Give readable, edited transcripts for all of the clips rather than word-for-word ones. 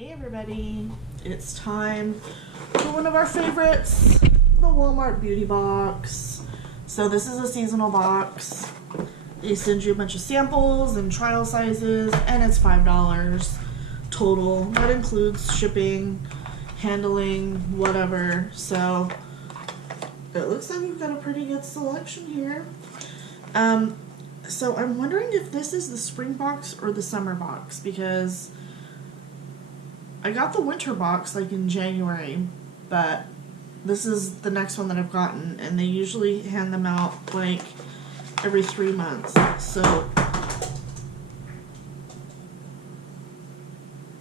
Hey everybody, it's time for one of our favorites, the Walmart beauty box. So this is a seasonal box. They send you a bunch of samples and trial sizes, and it's $5 total. That includes shipping, handling, whatever. So it looks like we've got a pretty good selection here. So I'm wondering if this is the spring box or the summer box, because I got the winter box like in January, but this is the next one that I've gotten, and they usually hand them out like every 3 months. So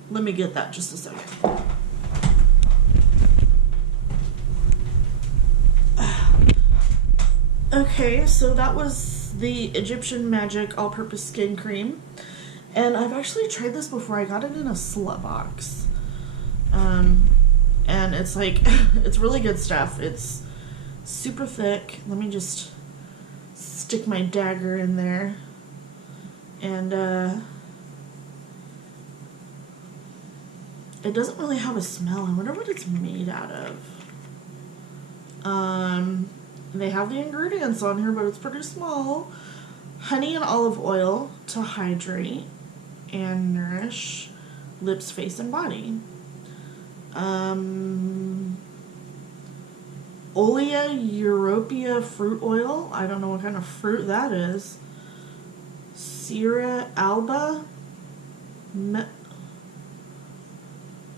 let me get that just a second. Okay, so that was the Egyptian Magic All-Purpose Skin Cream, and I've actually tried this before. I got it in a slut box. And it's like, it's really good stuff. It's super thick. Let me just stick my dagger in there. And, it doesn't really have a smell. I wonder what it's made out of. They have the ingredients on here, but it's pretty small. Honey and olive oil to hydrate and nourish lips, face, and body. Olea Europea fruit oil. I don't know what kind of fruit that is. Sierra Alba.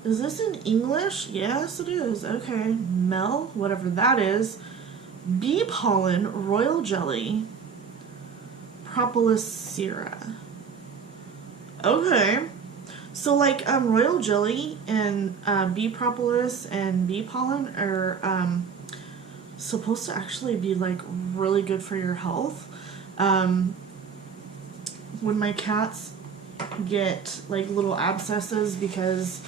Is this in English? Yes, it is. Okay. Mel, whatever that is. Bee pollen, royal jelly. Propolis sera. Okay. So like royal jelly and bee propolis and bee pollen are supposed to actually be like really good for your health. When my cats get like little abscesses because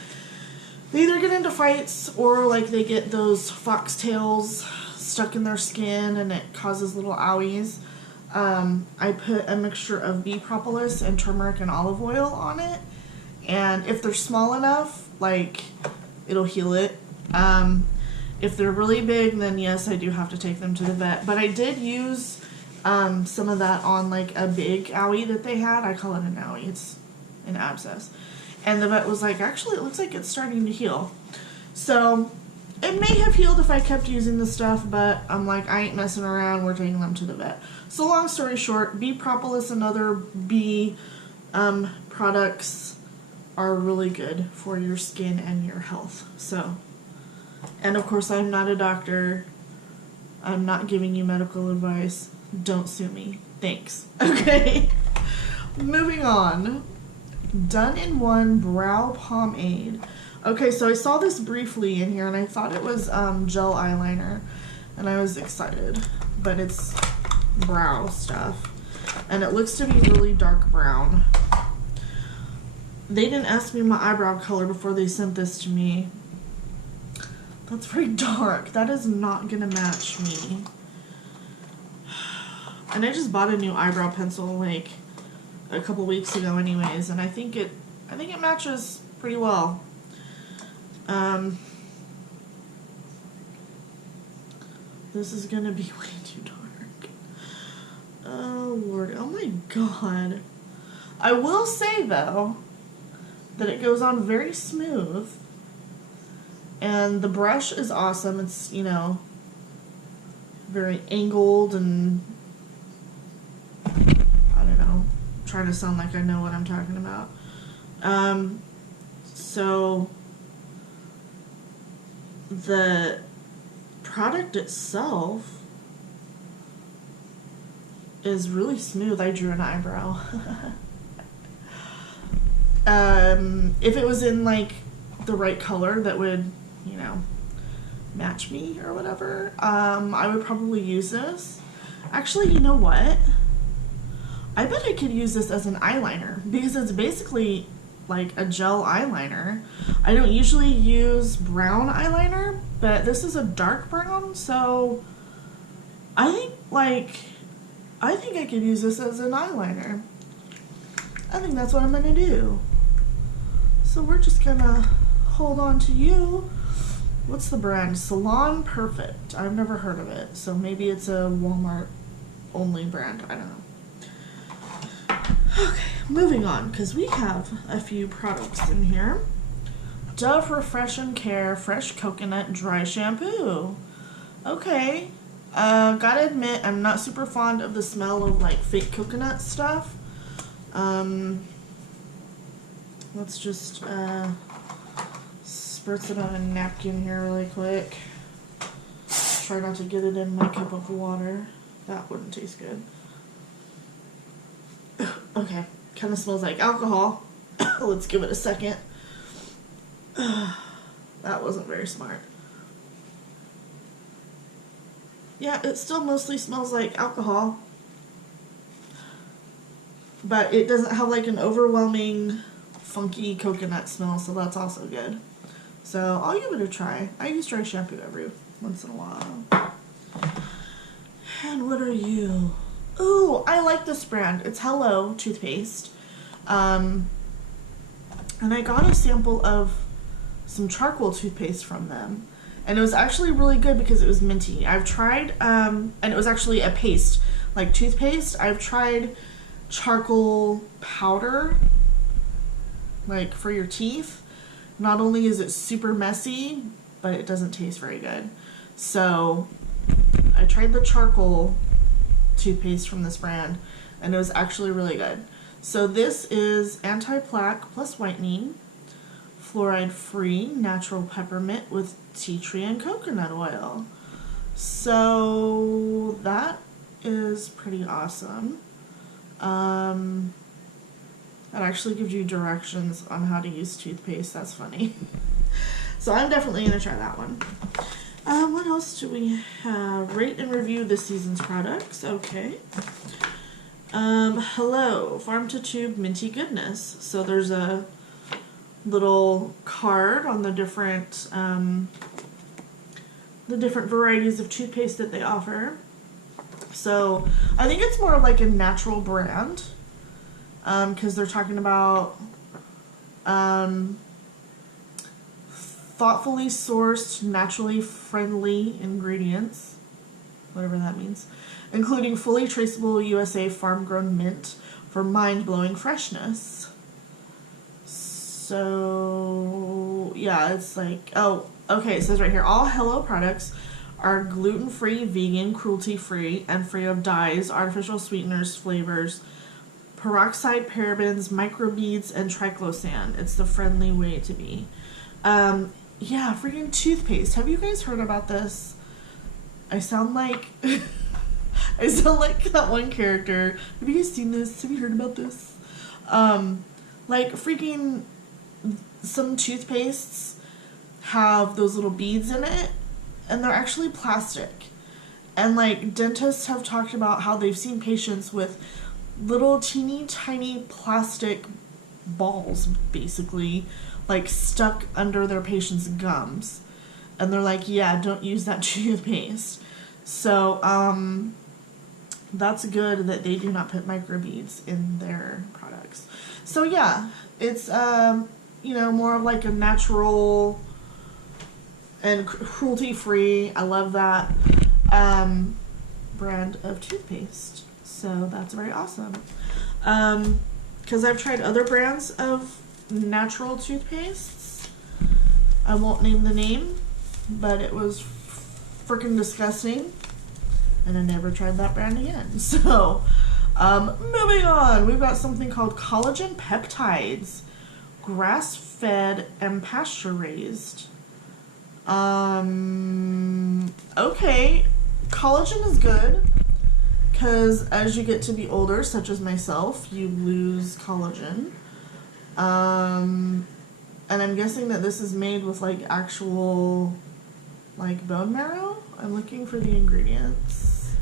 they either get into fights or like they get those foxtails stuck in their skin and it causes little owies, I put a mixture of bee propolis and turmeric and olive oil on it. And if they're small enough, like, it'll heal it. If they're really big, then yes, I do have to take them to the vet. But I did use some of that on, like, a big owie that they had. I call it an owie. It's an abscess. And the vet was like, actually, it looks like it's starting to heal. So it may have healed if I kept using the stuff, but I'm like, I ain't messing around. We're taking them to the vet. So long story short, bee propolis and other bee products are really good for your skin and your health. So, and of course I'm not a doctor. I'm not giving you medical advice. Don't sue me. Thanks. Okay. Moving on. Done-in-One Brow Pomade. Okay, so I saw this briefly in here and I thought it was gel eyeliner and I was excited, but it's brow stuff and it looks to be really dark brown. They didn't ask me my eyebrow color before they sent this to me. That's very dark. That is not gonna match me. And I just bought a new eyebrow pencil like a couple weeks ago anyways, and I think it matches pretty well. This is gonna be way too dark. Oh Lord, oh my God. I will say though that it goes on very smooth, and the brush is awesome. It's, you know, very angled, and I don't know, I'm trying to sound like I know what I'm talking about. So the product itself is really smooth. I drew an eyebrow. If it was in like the right color that would, you know, match me or whatever, I would probably use this. Actually, you know what? I bet I could use this as an eyeliner because it's basically like a gel eyeliner. I don't usually use brown eyeliner, but this is a dark brown, so I think I could use this as an eyeliner. I think that's what I'm gonna do. So we're just gonna hold on to you. What's the brand? Salon Perfect. I've never heard of it, so maybe it's a Walmart only brand. I don't know. Okay, moving on, because we have a few products in here. Dove Refresh and Care Fresh Coconut Dry Shampoo. Okay. Gotta admit, I'm not super fond of the smell of like fake coconut stuff. Let's just spritz it on a napkin here really quick. Try not to get it in my cup of water. That wouldn't taste good. Okay, kind of smells like alcohol. Let's give it a second. That wasn't very smart. Yeah, it still mostly smells like alcohol. But it doesn't have like an overwhelming funky coconut smell, so that's also good. So I'll give it a try. I use dry shampoo every once in a while. And what are you? Ooh, I like this brand. It's Hello toothpaste. And I got a sample of some charcoal toothpaste from them. And it was actually really good because it was minty. I've tried, and it was actually a paste, like toothpaste. I've tried charcoal powder, like for your teeth. Not only is it super messy, but it doesn't taste very good. So I tried the charcoal toothpaste from this brand, and it was actually really good. So this is anti-plaque plus whitening, fluoride-free, natural peppermint with tea tree and coconut oil. So that is pretty awesome. That actually gives you directions on how to use toothpaste. That's funny. So I'm definitely going to try that one. What else do we have? Rate and review this season's products. Okay. Hello, Farm to Tube Minty Goodness. So there's a little card on the different varieties of toothpaste that they offer. So I think it's more of like a natural brand, because they're talking about thoughtfully sourced, naturally friendly ingredients, whatever that means, including fully traceable USA farm-grown mint for mind-blowing freshness. So, yeah, it's like, oh, okay, it says right here, all Hello products are gluten-free, vegan, cruelty-free, and free of dyes, artificial sweeteners, flavors, peroxide, parabens, microbeads, and triclosan. It's the friendly way to be. Yeah, freaking toothpaste. Have you guys heard about this? I sound like I sound like that one character. Have you guys seen this? Have you heard about this? Like freaking some toothpastes have those little beads in it, and they're actually plastic. And like dentists have talked about how they've seen patients with little teeny tiny plastic balls, basically, like stuck under their patient's gums. And they're like, yeah, don't use that toothpaste. So, that's good that they do not put microbeads in their products. So yeah, it's, more of like a natural and cruelty-free, I love that, brand of toothpaste. So that's very awesome. Because I've tried other brands of natural toothpastes. I won't name the name, but it was freaking disgusting, and I never tried that brand again. So, moving on, we've got something called collagen peptides, grass-fed and pasture-raised. Okay, collagen is good, because as you get to be older, such as myself, you lose collagen. And I'm guessing that this is made with like actual like bone marrow. I'm looking for the ingredients.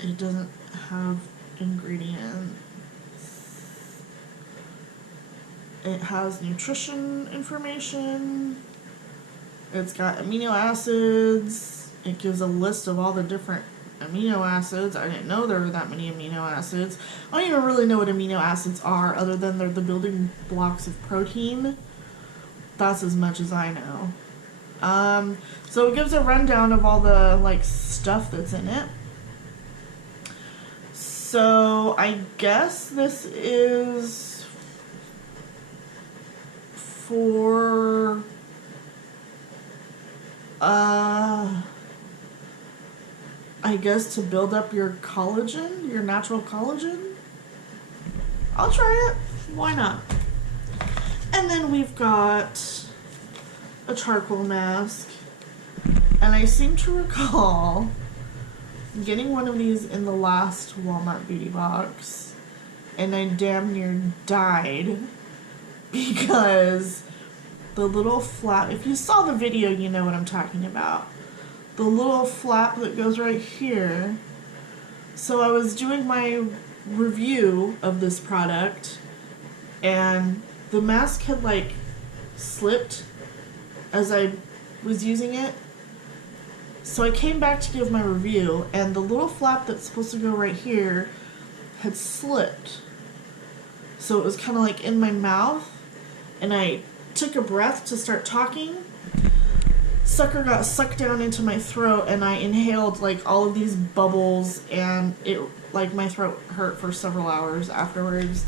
It doesn't have ingredients. It has nutrition information. It's got amino acids. It gives a list of all the different amino acids. I didn't know there were that many amino acids. I don't even really know what amino acids are, other than they're the building blocks of protein. That's as much as I know. So it gives a rundown of all the like stuff that's in it. So I guess this is for I guess to build up your collagen, your natural collagen. I'll try it. Why not? And then we've got a charcoal mask. And I seem to recall getting one of these in the last Walmart beauty box. And I damn near died because the little flap, if you saw the video, you know what I'm talking about. The little flap that goes right here. So I was doing my review of this product and the mask had like slipped as I was using it. So I came back to give my review and the little flap that's supposed to go right here had slipped. So it was kind of like in my mouth and I took a breath to start talking. Sucker got sucked down into my throat and I inhaled like all of these bubbles and it like my throat hurt for several hours afterwards.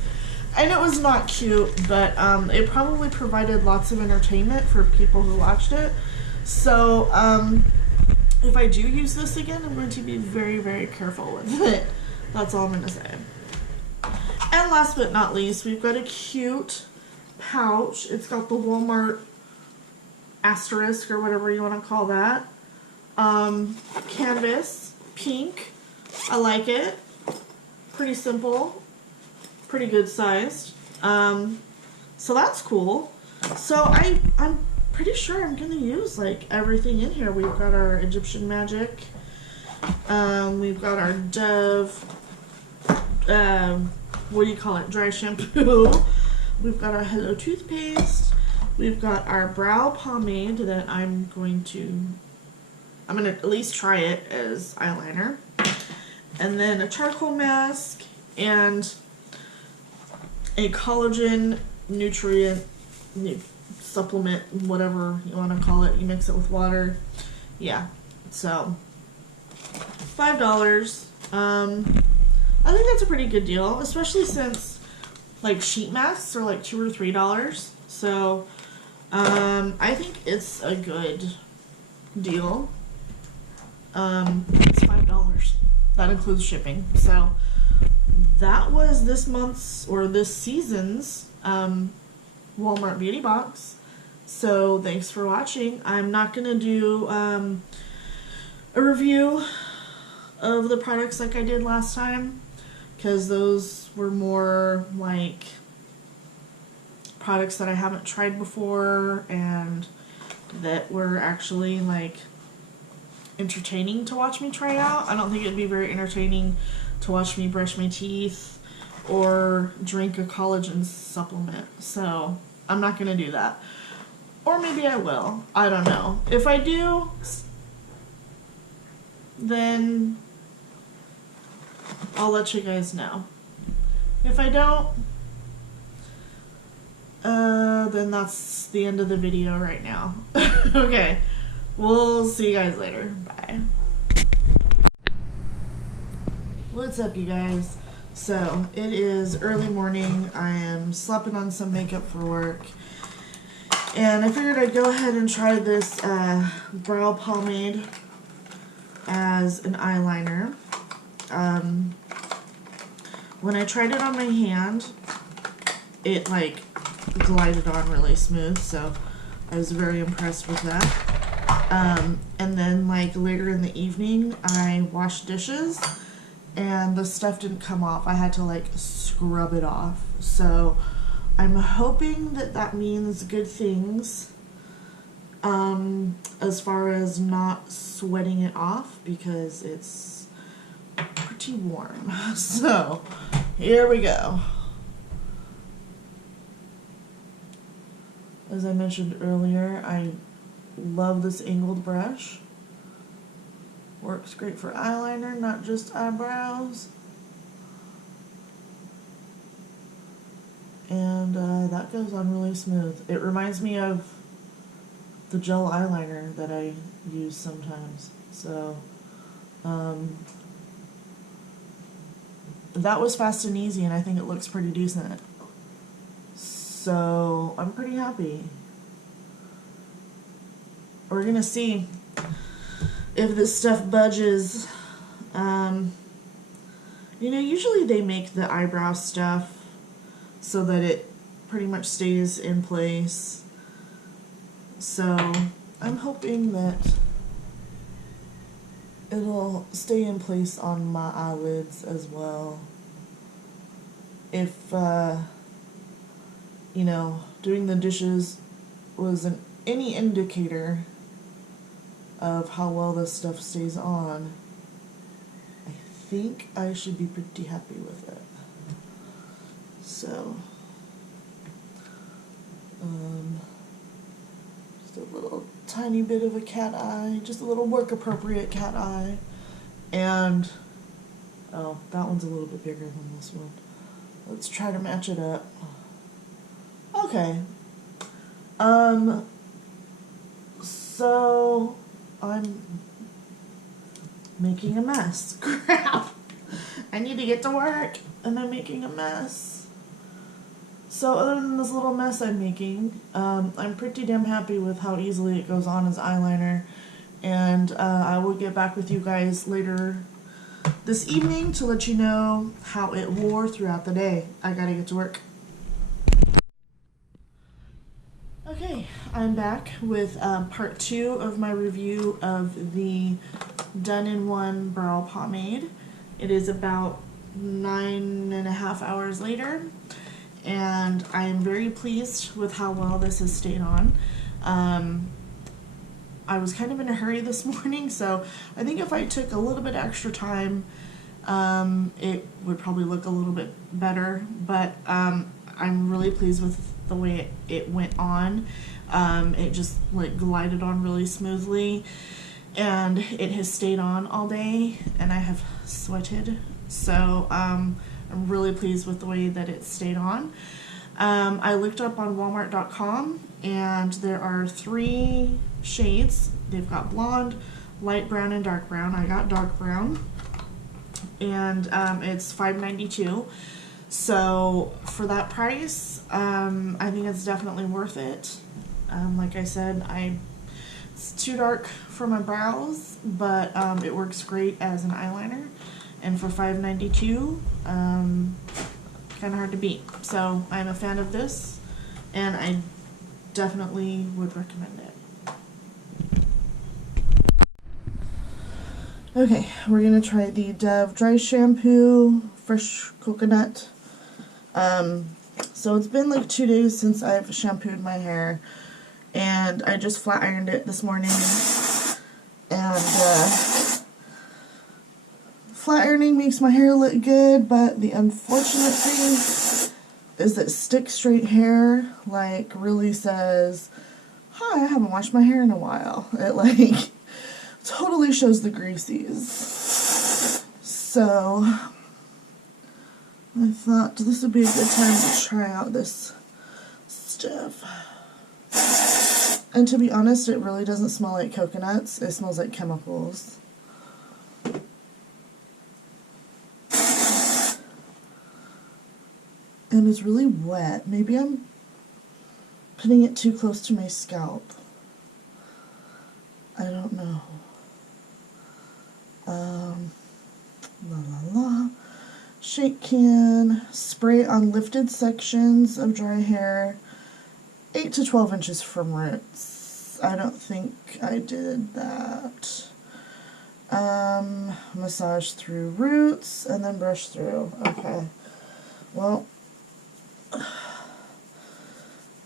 And it was not cute, but it probably provided lots of entertainment for people who watched it. So if I do use this again, I'm going to be very, very careful with it. That's all I'm going to say. And last but not least, we've got a cute pouch. It's got the Walmart asterisk or whatever you want to call that. Canvas, pink. I like it. Pretty simple. Pretty good sized. So that's cool. So I'm pretty sure I'm gonna use like everything in here. We've got our Egyptian magic. We've got our Dove. What do you call it? Dry shampoo. We've got our Hello toothpaste. We've got our brow pomade that I'm gonna at least try it as eyeliner. And then a charcoal mask and a collagen nutrient supplement, whatever you want to call it. You mix it with water. Yeah. So $5. I think that's a pretty good deal, especially since like sheet masks are like $2 or $3. So I think it's a good deal. It's $5. That includes shipping. So that was this month's or this season's Walmart beauty box. So thanks for watching. I'm not gonna do a review of the products like I did last time because those were more like products that I haven't tried before and that were actually like entertaining to watch me try out. I don't think it'd be very entertaining to watch me brush my teeth or drink a collagen supplement. So I'm not gonna do that. Or maybe I will. I don't know. If I do, then I'll let you guys know. If I don't, then that's the end of the video right now. Okay. We'll see you guys later. Bye. What's up, you guys? So, it is early morning. I am slapping on some makeup for work. And I figured I'd go ahead and try this brow pomade as an eyeliner. When I tried it on my hand, it like glided on really smooth, so I was very impressed with that. And then like later in the evening, I washed dishes and the stuff didn't come off. I had to like scrub it off. So I'm hoping that that means good things as far as not sweating it off because it's pretty warm. So here we go. As I mentioned earlier, I love this angled brush. Works great for eyeliner, not just eyebrows. And that goes on really smooth. It reminds me of the gel eyeliner that I use sometimes. So that was fast and easy, and I think it looks pretty decent. So I'm pretty happy. We're gonna see if this stuff budges. You know, usually they make the eyebrow stuff so that it pretty much stays in place. So I'm hoping that it'll stay in place on my eyelids as well. If, you know, doing the dishes was any indicator of how well this stuff stays on, I think I should be pretty happy with it. So, just a little tiny bit of a cat eye, just a little work appropriate cat eye. And, oh, that one's a little bit bigger than this one. Let's try to match it up. Okay. So I'm making a mess. Crap. I need to get to work and I'm making a mess. So other than this little mess I'm making, I'm pretty damn happy with how easily it goes on as eyeliner. And I will get back with you guys later this evening to let you know how it wore throughout the day. I gotta get to work. Okay, I'm back with part 2 of my review of the done-in-one brow pomade. It is about 9.5 hours later, and I am very pleased with how well this has stayed on. I was kind of in a hurry this morning, so I think if I took a little bit extra time, it would probably look a little bit better, but I'm really pleased with the way it went on. It just like glided on really smoothly, and it has stayed on all day, and I have sweated, so I'm really pleased with the way that it stayed on. I looked up on Walmart.com, and there are 3 shades. They've got blonde, light brown, and dark brown. I got dark brown, and it's $5.92. So for that price, I think it's definitely worth it. Like I said, it's too dark for my brows, but it works great as an eyeliner. And for $5.92, kind of hard to beat. So I'm a fan of this, and I definitely would recommend it. Okay, we're gonna try the Dove Dry Shampoo Fresh Coconut. So it's been like 2 days since I've shampooed my hair, and I just flat ironed it this morning. And flat ironing makes my hair look good, but the unfortunate thing is that stick straight hair like really says, "Hi, I haven't washed my hair in a while." It like totally shows the greasies. So I thought this would be a good time to try out this stuff. And to be honest, it really doesn't smell like coconuts. It smells like chemicals. And it's really wet. Maybe I'm putting it too close to my scalp. I don't know. La la la. Shake can. Spray on lifted sections of dry hair. 8 to 12 inches from roots. I don't think I did that. Massage through roots and then brush through. Okay. Well,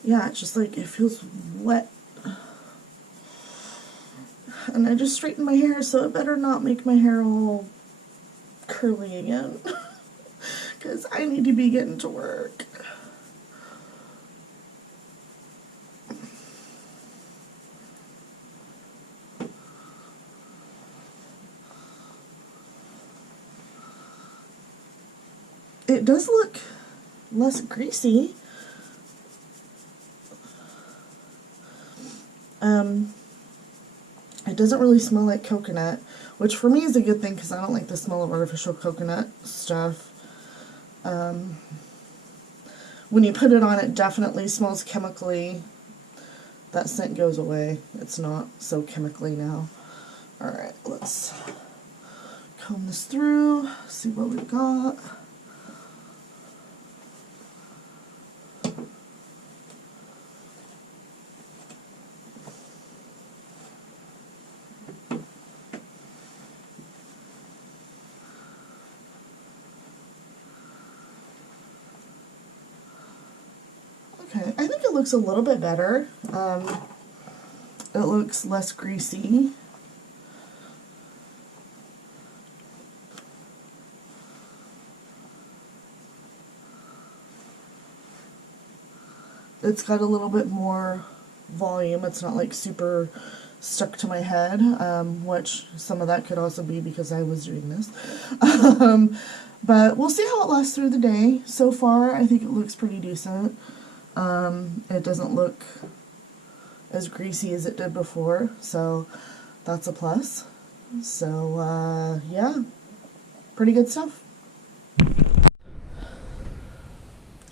yeah, it's just like it feels wet. And I just straightened my hair, so it better not make my hair all curly again. Because I need to be getting to work. it does look less greasy. It doesn't really smell like coconut, which for me is a good thing because I don't like the smell of artificial coconut stuff. When you put it on, it definitely smells chemically. That scent goes away. It's not so chemically now. Alright, let's comb this through, see what we've got. Okay, I think it looks a little bit better. It looks less greasy. It's got a little bit more volume. It's not like super stuck to my head, which some of that could also be because I was doing this. But we'll see how it lasts through the day. So far, I think it looks pretty decent. It doesn't look as greasy as it did before, so that's a plus. So, yeah, pretty good stuff.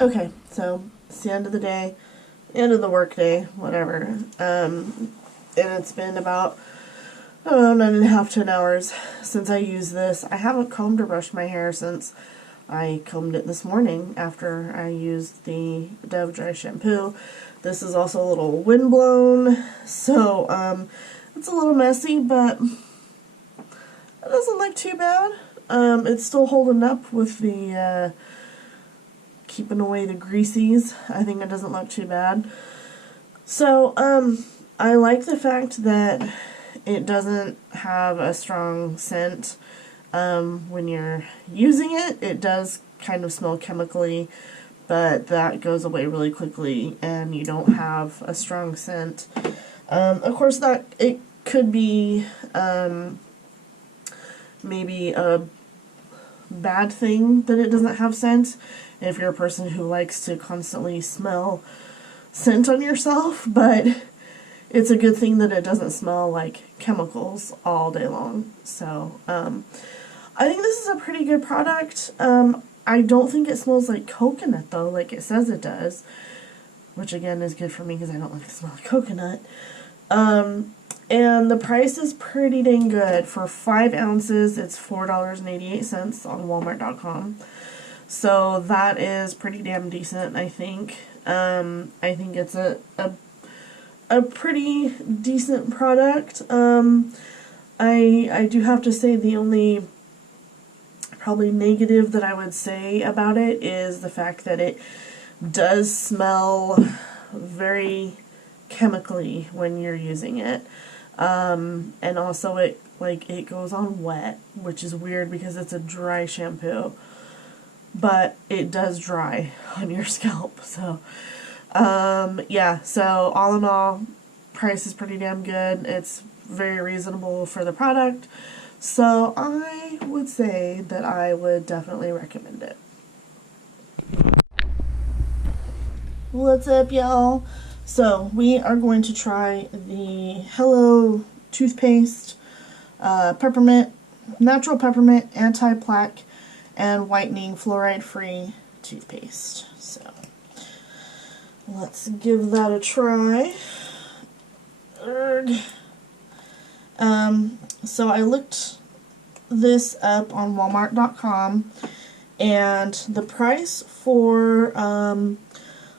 Okay, so it's the end of the day, end of the work day, whatever. And it's been about, I don't know, 9.5 to 10 hours since I used this. I haven't combed or brushed my hair since I combed it this morning after I used the Dove Dry Shampoo. This is also a little windblown, so it's a little messy, but it doesn't look too bad. It's still holding up with the keeping away the greasies. I think it doesn't look too bad. So I like the fact that it doesn't have a strong scent. When you're using it, it does kind of smell chemically, but that goes away really quickly and you don't have a strong scent. Of course, that it could be maybe a bad thing that it doesn't have scent if you're a person who likes to constantly smell scent on yourself, but it's a good thing that it doesn't smell like chemicals all day long. So I think this is a pretty good product. I don't think it smells like coconut though, like it says it does, which again is good for me because I don't like the smell of coconut. And the price is pretty dang good. For 5 ounces, it's $4.88 on Walmart.com. So that is pretty damn decent, I think. I think it's a pretty decent product. I do have to say the only probably negative that I would say about it is the fact that it does smell very chemically when you're using it. And also it goes on wet, which is weird because it's a dry shampoo, but it does dry on your scalp. So yeah, so all in all, price is pretty damn good. It's very reasonable for the product. So I would say that I would definitely recommend it. What's up, y'all? So we are going to try the Hello toothpaste, peppermint, natural peppermint, anti-plaque, and whitening fluoride-free toothpaste. So let's give that a try. So I looked this up on Walmart.com, and the price for a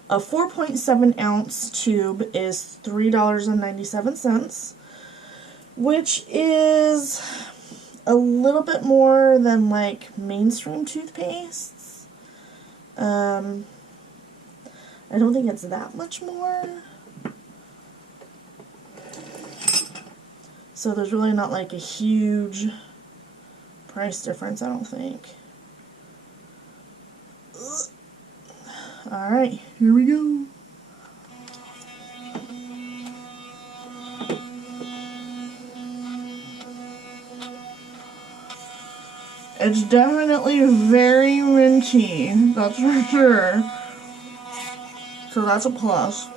4.7 ounce tube is $3.97, which is a little bit more than like mainstream toothpastes. I don't think it's that much more. So there's really not like a huge price difference, I don't think. Alright, here we go. It's definitely very minty, that's for sure. So that's a plus.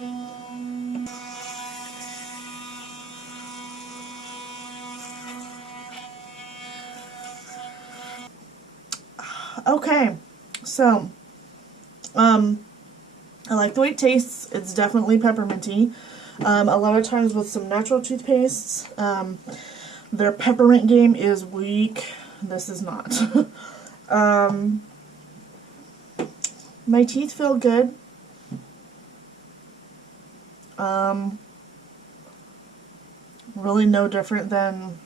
Okay, so, I like the way it tastes. It's definitely pepperminty. A lot of times with some natural toothpastes, their peppermint game is weak. This is not. My teeth feel good. Really no different than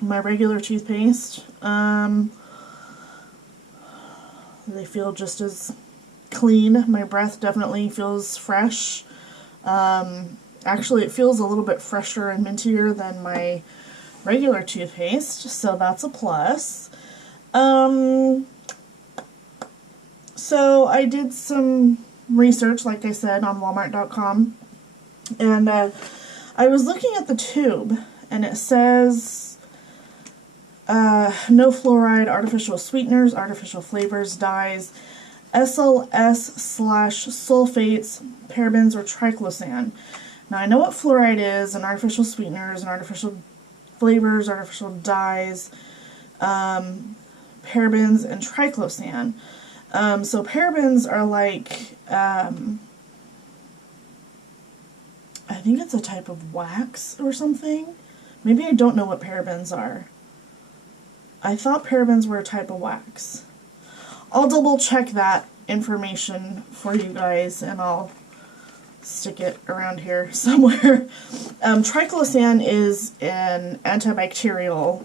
my regular toothpaste. They feel just as clean. My breath definitely feels fresh. Actually, it feels a little bit fresher and mintier than my regular toothpaste, so that's a plus. So I did some research, like I said, on Walmart.com, and I was looking at the tube, and it says no fluoride, artificial sweeteners, artificial flavors, dyes, SLS/sulfates, parabens, or triclosan. Now I know what fluoride is, and artificial sweeteners, and artificial flavors, artificial dyes, parabens, and triclosan. So parabens are like, I think it's a type of wax or something. Maybe I don't know what parabens are. I thought parabens were a type of wax. I'll double check that information for you guys, and I'll stick it around here somewhere. Triclosan is an antibacterial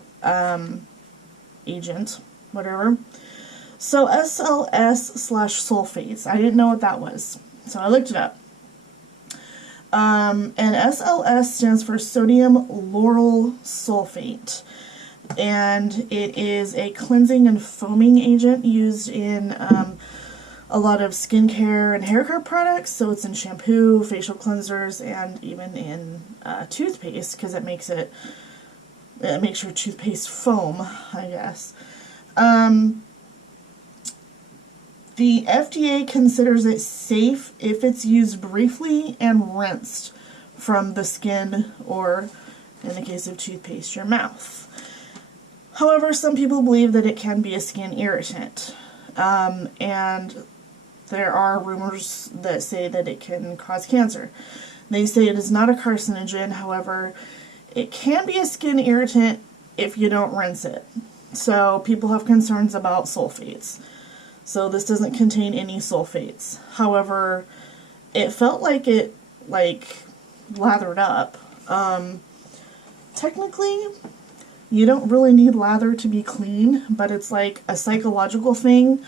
agent, whatever. So SLS/sulfates, I didn't know what that was, so I looked it up. And SLS stands for sodium lauryl sulfate, and it is a cleansing and foaming agent used in a lot of skincare and hair care products. So it's in shampoo, facial cleansers, and even in toothpaste, because it makes your toothpaste foam, I guess. The FDA considers it safe if it's used briefly and rinsed from the skin, or in the case of toothpaste, your mouth. However, some people believe that it can be a skin irritant, and there are rumors that say that it can cause cancer. They say it is not a carcinogen, however, it can be a skin irritant if you don't rinse it. So people have concerns about sulfates. So this doesn't contain any sulfates. However, it felt like it lathered up. Technically, you don't really need lather to be clean, but it's like a psychological thing.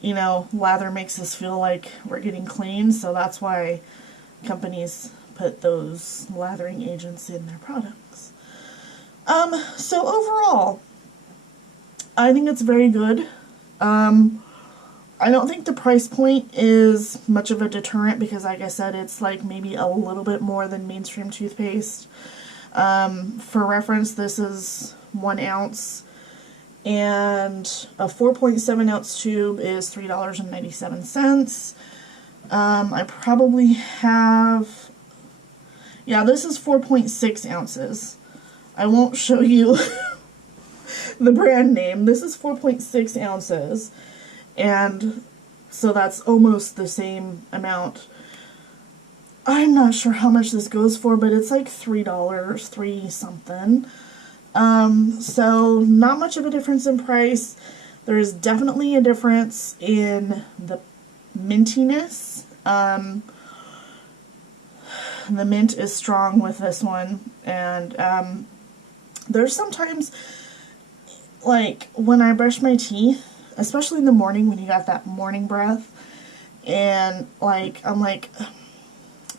You know, lather makes us feel like we're getting clean, so that's why companies put those lathering agents in their products. So overall, I think it's very good. I don't think the price point is much of a deterrent because, like I said, it's like maybe a little bit more than mainstream toothpaste. For reference, this is 1 ounce, and a 4.7 ounce tube is $3.97. I probably have, yeah, this is 4.6 ounces. I won't show you the brand name. This is 4.6 ounces. And so that's almost the same amount. I'm not sure how much this goes for, but it's like $3, 3 something. So not much of a difference in price. There is definitely a difference in the mintiness. The mint is strong with this one, and there's sometimes, like, when I brush my teeth, especially in the morning when you got that morning breath, and like, I'm like,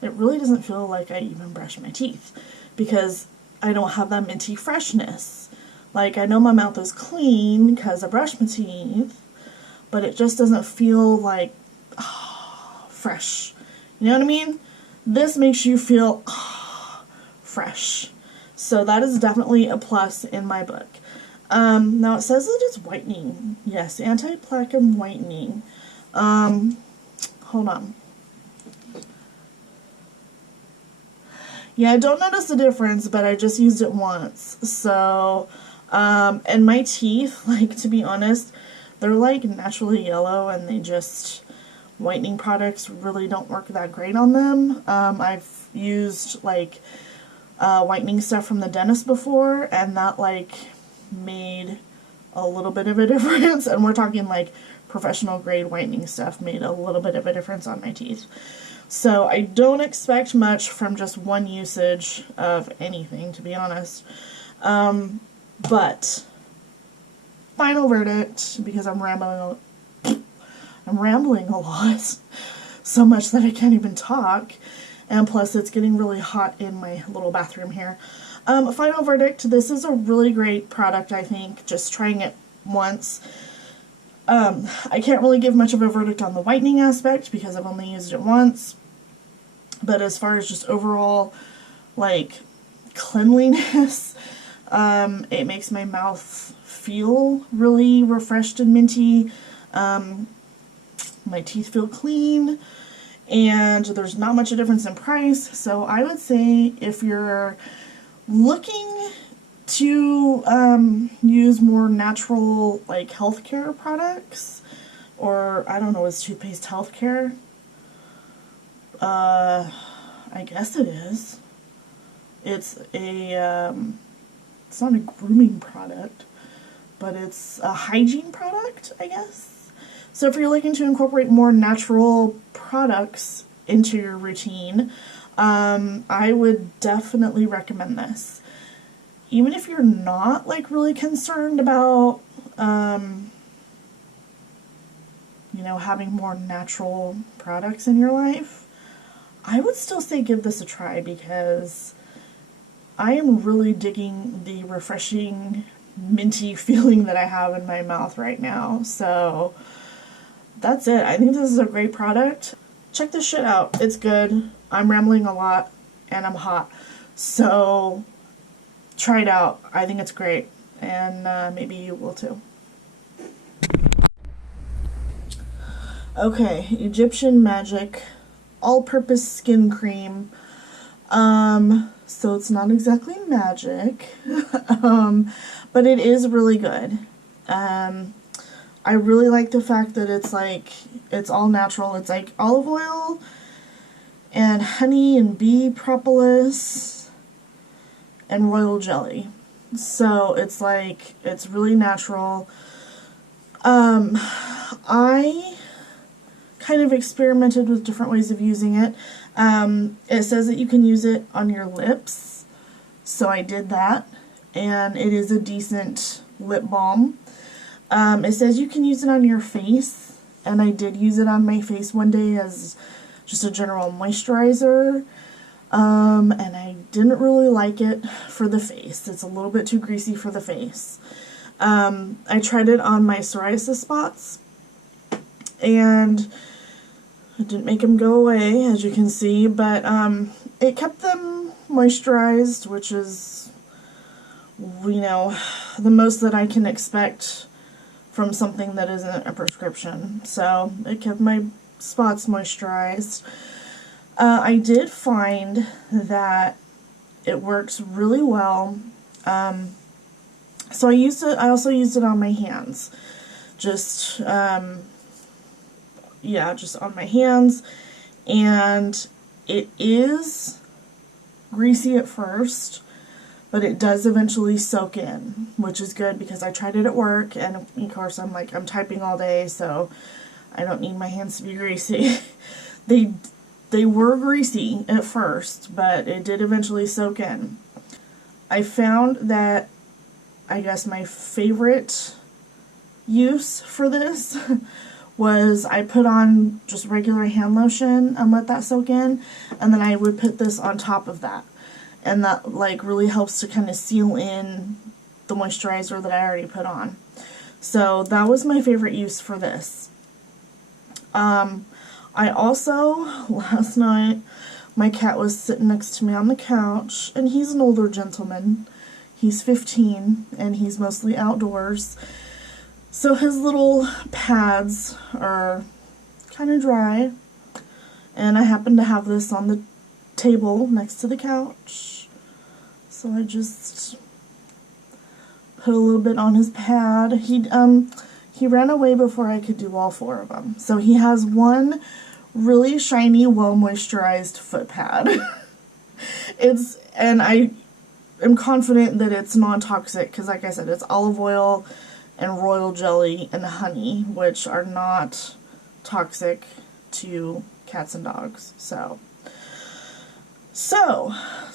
it really doesn't feel like I even brush my teeth because I don't have that minty freshness. Like, I know my mouth is clean because I brush my teeth, but it just doesn't feel like fresh. You know what I mean? This makes you feel fresh. So that is definitely a plus in my book. Now it says that it's whitening. Yes, anti-plaque and whitening. Hold on. Yeah, I don't notice the difference, but I just used it once. So, and my teeth, like, to be honest, they're like naturally yellow, and they just, whitening products really don't work that great on them. I've used like whitening stuff from the dentist before, and that like made a little bit of a difference. And we're talking like professional grade whitening stuff made a little bit of a difference on my teeth. So I don't expect much from just one usage of anything, to be honest. But final verdict, because I'm rambling a lot, so much that I can't even talk, and plus it's getting really hot in my little bathroom here. Final verdict, this is a really great product, I think, just trying it once. I can't really give much of a verdict on the whitening aspect because I've only used it once, but as far as just overall, like, cleanliness, it makes my mouth feel really refreshed and minty. My teeth feel clean, and there's not much of a difference in price. So I would say if you're looking to use more natural, like, healthcare products, or I don't know, is toothpaste healthcare? I guess it is. It's a it's not a grooming product, but it's a hygiene product, I guess. So if you're looking to incorporate more natural products into your routine, I would definitely recommend this. Even if you're not like really concerned about, you know, having more natural products in your life, I would still say give this a try because I am really digging the refreshing, minty feeling that I have in my mouth right now. So that's it. I think this is a great product. Check this shit out. It's good. I'm rambling a lot and I'm hot. So try it out. I think it's great. And maybe you will too. Okay, Egyptian Magic all-purpose skin cream. So it's not exactly magic, but it is really good. I really like the fact that it's like, it's all natural. It's like olive oil and honey and bee propolis and royal jelly. So it's like, it's really natural. I kind of experimented with different ways of using it. It says that you can use it on your lips, so I did that, and it is a decent lip balm. It says you can use it on your face, and I did use it on my face one day as just a general moisturizer, and I didn't really like it for the face. It's a little bit too greasy for the face. I tried it on my psoriasis spots, and it didn't make them go away, as you can see, but it kept them moisturized, which is, you know, the most that I can expect from something that isn't a prescription. So it kept my spots moisturized. I did find that it works really well. So I also used it on my hands. Just just on my hands, and it is greasy at first, but it does eventually soak in, which is good because I tried it at work, and of course I'm typing all day, so I don't need my hands to be greasy. They were greasy at first, but it did eventually soak in. I found that, I guess, my favorite use for this was I put on just regular hand lotion and let that soak in, and then I would put this on top of that, and that like really helps to kind of seal in the moisturizer that I already put on. So that was my favorite use for this. I also, last night, my cat was sitting next to me on the couch, and he's an older gentleman. He's 15 and he's mostly outdoors. So his little pads are kind of dry. And I happen to have this on the table next to the couch. So I just put a little bit on his pad. He ran away before I could do all 4 of them. So he has one really shiny, well moisturized foot pad. And I am confident that it's non-toxic because, like I said, it's olive oil and royal jelly and honey, which are not toxic to cats and dogs. So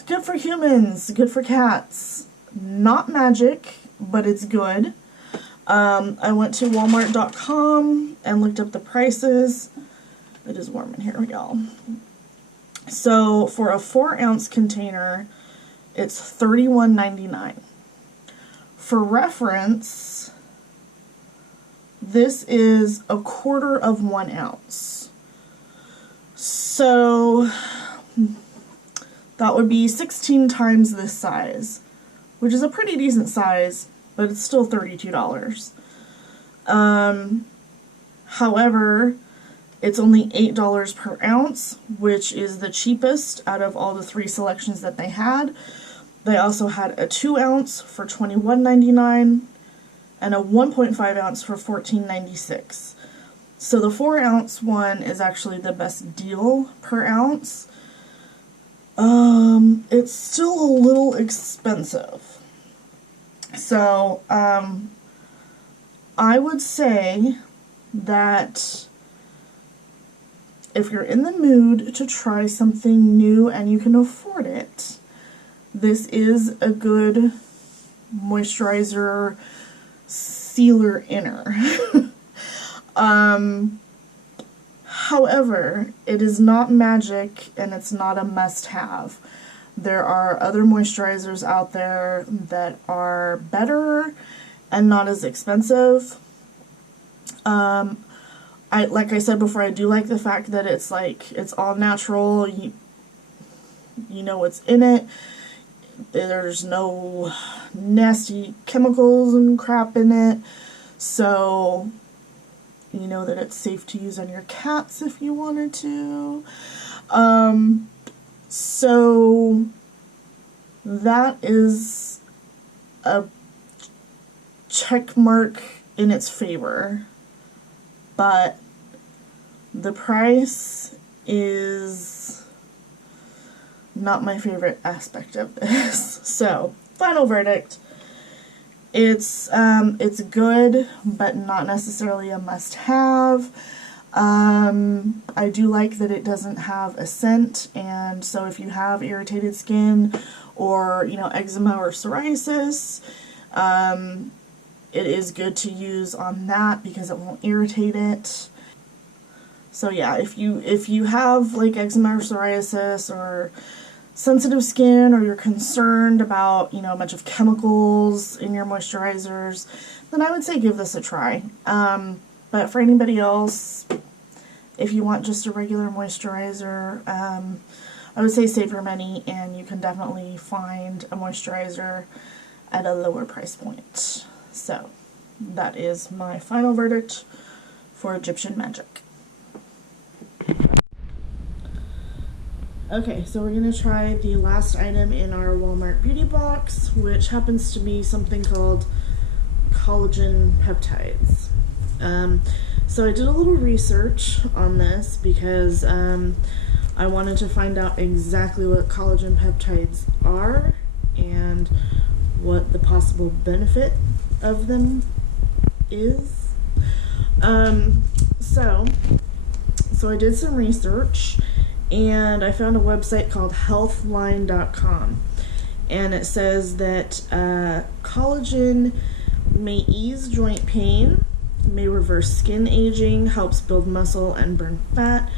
good for humans, good for cats. Not magic, but it's good. I went to walmart.com and looked up the prices. It is warm in here, y'all. So for a 4-ounce container, it's $31.99. For reference, this is 1/4 of 1 ounce. So that would be 16 times this size, which is a pretty decent size, but it's still $32. However, it's only $8 per ounce, which is the cheapest out of all the 3 selections that they had. They also had a 2 ounce for $21.99 and a 1.5 ounce for $14.96. So the 4 ounce one is actually the best deal per ounce. It's still a little expensive. So, I would say that if you're in the mood to try something new and you can afford it, this is a good moisturizer sealer inner. However, it is not magic and it's not a must-have. There are other moisturizers out there that are better and not as expensive. Like I said before, I do like the fact that it's all natural. You know what's in it. There's no nasty chemicals and crap in it. So you know that it's safe to use on your cats if you wanted to. So that is a check mark in its favor. But the price is not my favorite aspect of this. So, final verdict. It's good, but not necessarily a must-have. I do like that it doesn't have a scent, and so if you have irritated skin or, eczema or psoriasis, it is good to use on that because it won't irritate it. So yeah, if you have eczema or psoriasis or sensitive skin, or you're concerned about, a bunch of chemicals in your moisturizers, then I would say give this a try. But for anybody else, if you want just a regular moisturizer, I would say save your money, and you can definitely find a moisturizer at a lower price point. So that is my final verdict for Egyptian Magic. Okay, so we're going to try the last item in our Walmart beauty box, which happens to be something called collagen peptides. So I did a little research on this because I wanted to find out exactly what collagen peptides are and what the possible benefit of them is. So I did some research, and I found a website called healthline.com, and it says that collagen may ease joint pain, may reverse skin aging, helps build muscle and burn fat,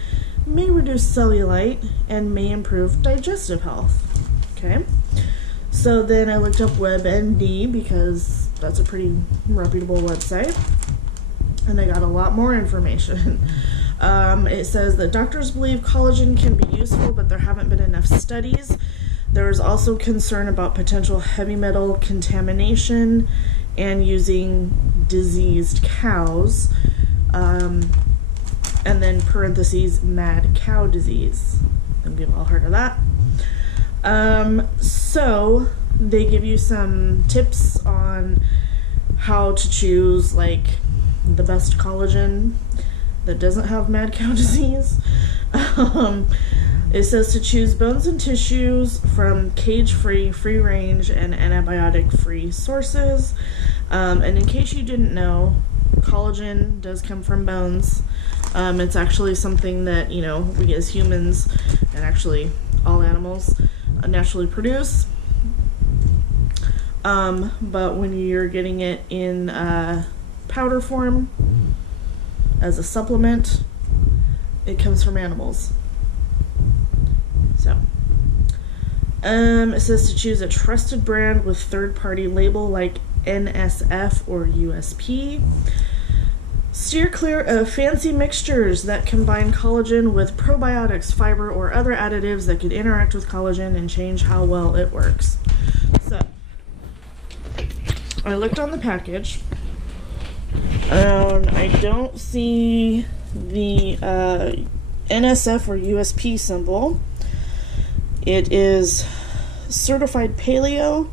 may reduce cellulite, and may improve digestive health. Okay, so then I looked up WebMD because that's a pretty reputable website, and I got a lot more information. It says that doctors believe collagen can be useful, but there haven't been enough studies There was also concern about potential heavy metal contamination and using diseased cows. And then parentheses, mad cow disease. I think we've all heard of that. So they give you some tips on how to choose like the best collagen that doesn't have mad cow disease. It says to choose bones and tissues from cage-free, free-range, and antibiotic-free sources. And in case you didn't know, collagen does come from bones. It's actually something that, you know, we as humans, and actually all animals, naturally produce. But when you're getting it in powder form as a supplement, it comes from animals. So, it says to choose a trusted brand with third-party label like NSF or USP. Steer clear of fancy mixtures that combine collagen with probiotics, fiber, or other additives that could interact with collagen and change how well it works. So, I looked on the package, and I don't see the NSF or USP symbol. It is certified paleo,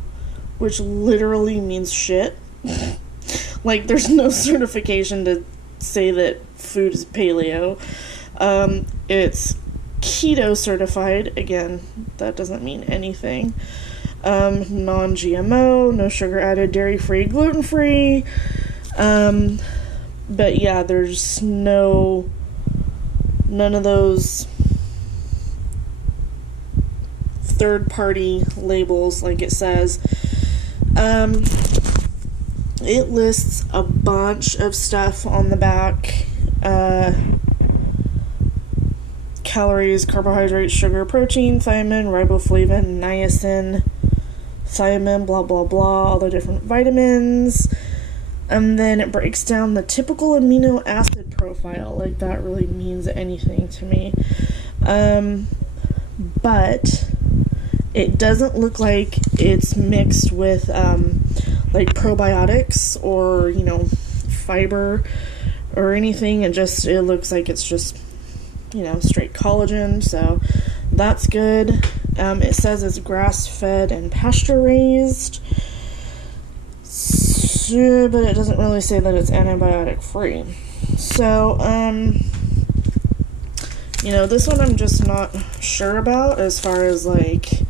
which literally means shit. Like, there's no certification to say that food is paleo. It's keto certified. Again, that doesn't mean anything. Non-GMO, no sugar added, dairy-free, gluten-free. But yeah, there's none of those third-party labels like it says. It lists a bunch of stuff on the back. Calories, carbohydrates, sugar, protein, thiamine, riboflavin, niacin, thiamine, blah, blah, blah, all the different vitamins. And then it breaks down the typical amino acid profile. Like, that really means anything to me. But it doesn't look like it's mixed with, like, probiotics or, you know, fiber or anything. It looks like it's just, you know, straight collagen. So that's good. It says it's grass-fed and pasture-raised. So, but it doesn't really say that it's antibiotic-free. So, you know, this one I'm just not sure about as far as, like,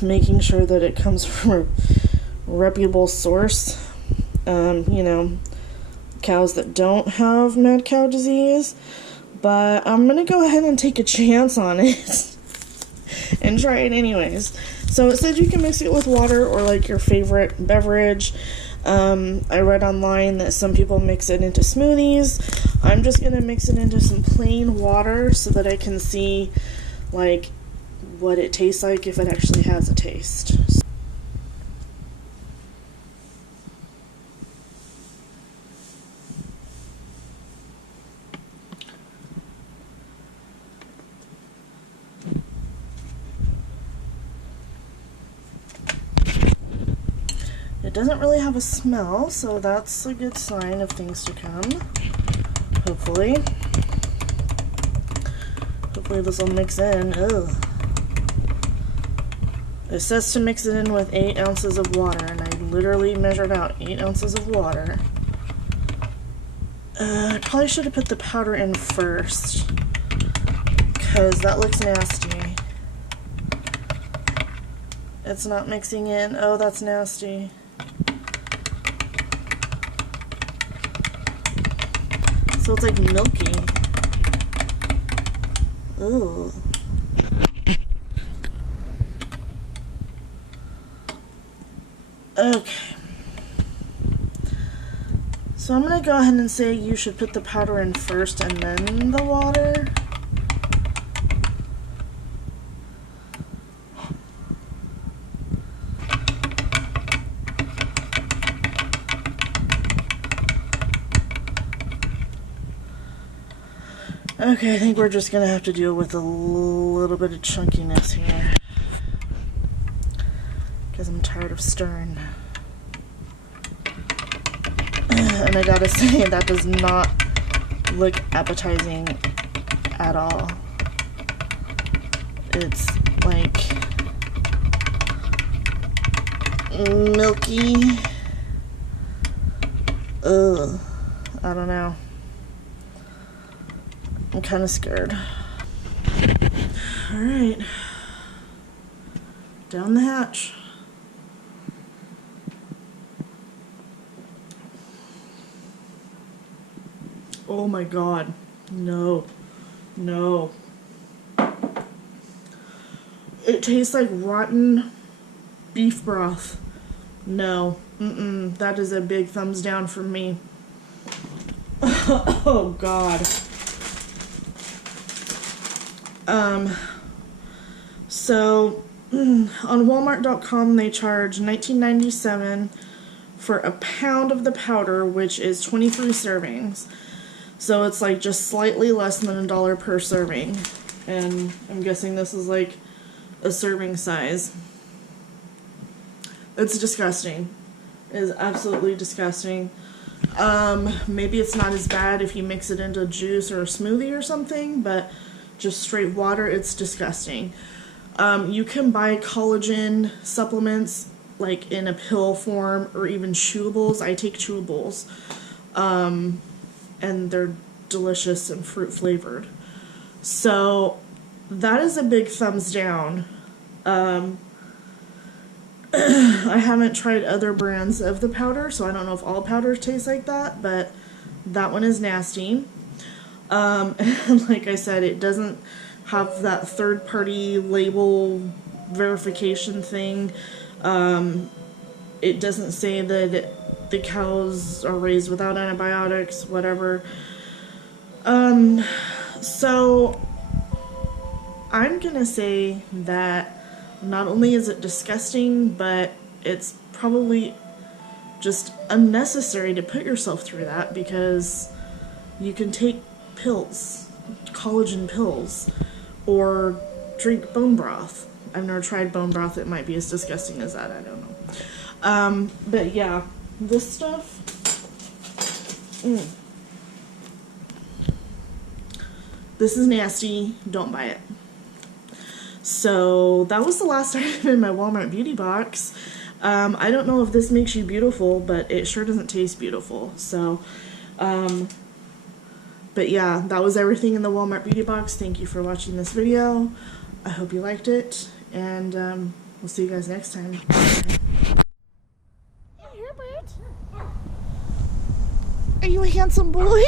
making sure that it comes from a reputable source. You know, cows that don't have mad cow disease. But I'm going to go ahead and take a chance on it and try it anyways. So it says you can mix it with water or like your favorite beverage. I read online that some people mix it into smoothies. I'm just going to mix it into some plain water so that I can see like what it tastes like, if it actually has a taste. It doesn't really have a smell, so that's a good sign of things to come. Hopefully. Hopefully this will mix in. Ugh. It says to mix it in with 8 ounces of water, and I literally measured out 8 ounces of water. I probably should have put the powder in first, because that looks nasty. It's not mixing in. Oh, that's nasty. So it's like milky. Ooh. Okay. So I'm going to go ahead and say you should put the powder in first and then the water. Okay, I think we're just going to have to deal with a little bit of chunkiness here. I'm tired of stirring. And I gotta say, that does not look appetizing at all. It's like milky. Ugh. I don't know. I'm kind of scared. Alright. Down the hatch. Oh my god. No. No. It tastes like rotten beef broth. No. That is a big thumbs down from me. Oh god. So on Walmart.com they charge $19.97 for a pound of the powder, which is 23 servings. So it's like just slightly less than $1 per serving. And I'm guessing this is like a serving size. It's disgusting. It is absolutely disgusting. Maybe it's not as bad if you mix it into juice or a smoothie or something, but just straight water, it's disgusting. You can buy collagen supplements like in a pill form or even chewables. I take chewables. And they're delicious and fruit flavored. So that is a big thumbs down. I haven't tried other brands of the powder, so I don't know if all powders taste like that, but that one is nasty. And like I said, it doesn't have that third-party label verification thing. It doesn't say that the cows are raised without antibiotics, whatever. So I'm gonna say that not only is it disgusting, but it's probably just unnecessary to put yourself through that, because you can take pills, collagen pills, or drink bone broth. I've never tried bone broth. It might be as disgusting as that. I don't know. But yeah, this stuff. This is nasty. Don't buy it. So that was the last item in my Walmart beauty box. I don't know if this makes you beautiful, but it sure doesn't taste beautiful. So, but yeah, that was everything in the Walmart beauty box. Thank you for watching this video. I hope you liked it, and we'll see you guys next time. Hey, Herbert. Are you a handsome boy?